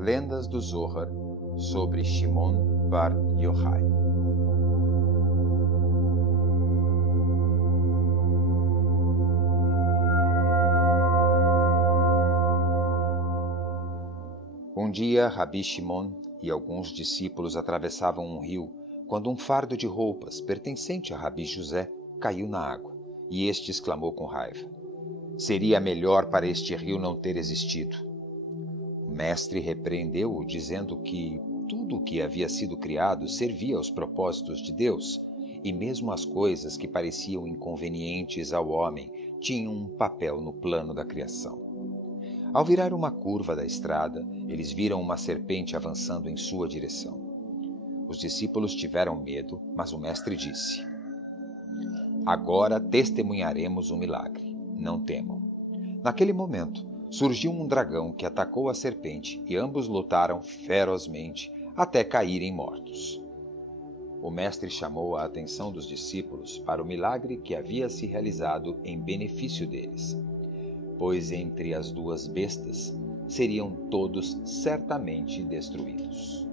Lendas do Zohar sobre Shimon Bar Yochai. Um dia, Rabi Shimon e alguns discípulos atravessavam um rio quando um fardo de roupas pertencente a Rabi José caiu na água, e este exclamou com raiva: "Seria melhor para este rio não ter existido." O mestre repreendeu-o, dizendo que tudo o que havia sido criado servia aos propósitos de Deus, e mesmo as coisas que pareciam inconvenientes ao homem tinham um papel no plano da criação. Ao virar uma curva da estrada, eles viram uma serpente avançando em sua direção. Os discípulos tiveram medo, mas o mestre disse: "Agora testemunharemos um milagre. Não temam." Naquele momento, surgiu um dragão que atacou a serpente e ambos lutaram ferozmente até caírem mortos. O mestre chamou a atenção dos discípulos para o milagre que havia se realizado em benefício deles, pois entre as duas bestas seriam todos certamente destruídos.